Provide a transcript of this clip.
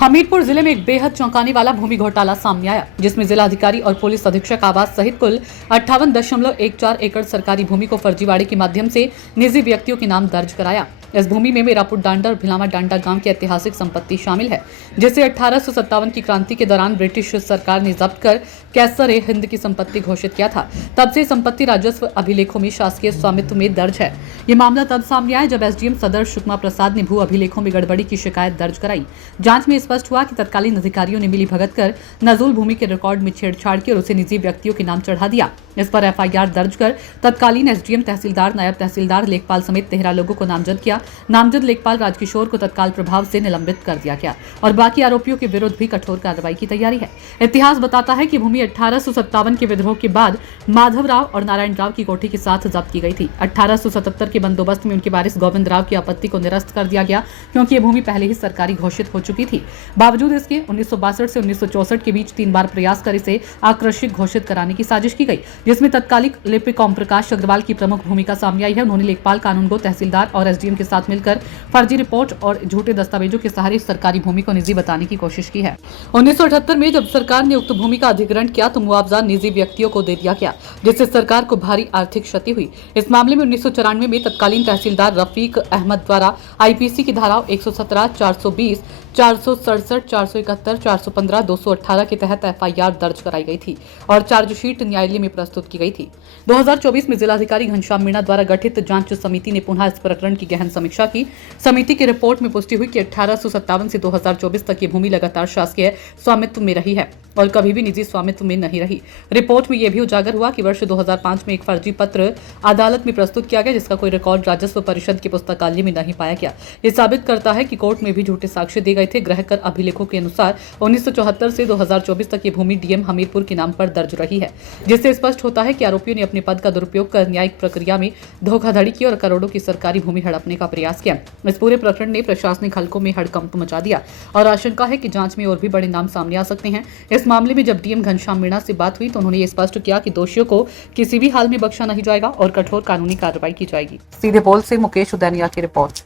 हमीरपुर जिले में एक बेहद चौंकाने वाला भूमि घोटाला सामने आया, जिसमें जिला अधिकारी और पुलिस अधीक्षक आवास सहित कुल 58.14 एकड़ सरकारी भूमि को फर्जीवाड़े के माध्यम से निजी व्यक्तियों के नाम दर्ज कराया। इस भूमि में मीरापुर डांडा और भिलावा डांडा गांव की ऐतिहासिक संपत्ति शामिल है, जिसे 1857 की क्रांति के दौरान ब्रिटिश सरकार ने जब्त कर कैसर ए हिंद की संपत्ति घोषित किया था। तब से संपत्ति राजस्व अभिलेखों में शासकीय स्वामित्व में दर्ज है। ये मामला तब सामने आया जब एसडीएम सदर सुषमा प्रसाद ने भू अभिलेखों में गड़बड़ी की शिकायत दर्ज कराई। जांच में स्पष्ट हुआ कि तत्कालीन अधिकारियों ने मिली भगत कर नजूल भूमि के रिकॉर्ड में छेड़छाड़ की और उसे निजी व्यक्तियों के नाम चढ़ा दिया। इस पर एफआईआर दर्ज कर तत्कालीन एसडीएम, तहसीलदार, नायब तहसीलदार, लेखपाल समेत 13 लोगों को नामजद किया। नामजद लेखपाल राजकिशोर को तत्काल प्रभाव से निलंबित कर दिया गया और बाकी आरोपियों के विरुद्ध भी कठोर कार्रवाई की तैयारी है। इतिहास बताता है कि भूमि 1857 के विद्रोह के बाद माधव राव और नारायण राव की कोठी के साथ जब्त की गई थी। 1877 के बंदोबस्त में उनके वारिस गोविंद राव की आपत्ति को निरस्त कर दिया गया, क्योंकि ये भूमि पहले ही सरकारी घोषित हो चुकी थी। बावजूद इसके 1962 से 1964 के बीच 3 बार प्रयास कर इसे आकृषित घोषित कराने की साजिश की गई, जिसमें तत्कालिक लिपिक ओम प्रकाश अग्रवाल की प्रमुख भूमिका सामने आई है। उन्होंने लेखपाल, कानूनगो, तहसीलदार और एसडीएम के साथ मिलकर फर्जी रिपोर्ट और झूठे दस्तावेजों के सहारे सरकारी भूमि को निजी बताने की कोशिश की है। 1978 में जब सरकार ने उक्त भूमि का अधिग्रहण किया तो मुआवजा निजी व्यक्तियों को दे दिया गया, जिससे सरकार को भारी आर्थिक क्षति हुई। इस मामले में 1994 में तत्कालीन तहसीलदार रफीक अहमद द्वारा आईपीसी की धाराओं 117, 420, 467, 471, 415, 218 के तहत एफआईआर दर्ज कराई गई थी और चार्जशीट न्यायालय में प्रस्तुत की गई थी। 2024 में जिलाधिकारी घनश्याम मीणा द्वारा गठित जांच समिति ने पुनः इस प्रकरण की गहन समीक्षा की। समिति की रिपोर्ट में पुष्टि हुई कि 1857 से 2024 तक ये भूमि लगातार शासकीय स्वामित्व में रही है और कभी भी निजी स्वामित्व में नहीं रही। रिपोर्ट में यह भी उजागर हुआ कि वर्ष 2005 में एक फर्जी पत्र अदालत में प्रस्तुत किया गया, जिसका कोई रिकॉर्ड राजस्व परिषद के पुस्तकालय में नहीं पाया गया। ये साबित करता है कि कोर्ट में भी झूठे साक्ष्य दिए गए थे। ग्रह कर अभिलेखों के अनुसार 1974 से 2024 तक ये भूमि डीएम हमीरपुर के नाम पर दर्ज रही है, जिससे स्पष्ट होता है कि आरोपियों ने अपने पद का दुरुपयोग कर न्यायिक प्रक्रिया में धोखाधड़ी की और करोड़ों की सरकारी भूमि हड़पने का प्रयास किया। इस पूरे प्रकरण ने प्रशासनिक हलकों में हड़कंप मचा दिया और आशंका है कि जांच में और भी बड़े नाम सामने आ सकते हैं। इस मामले में जब डीएम घनश्याम मीणा से बात हुई तो उन्होंने ये स्पष्ट किया कि दोषियों को किसी भी हाल में बख्शा नहीं जाएगा और कठोर कानूनी कार्रवाई की जाएगी। सीधे बोल से मुकेश उदैनिया की रिपोर्ट।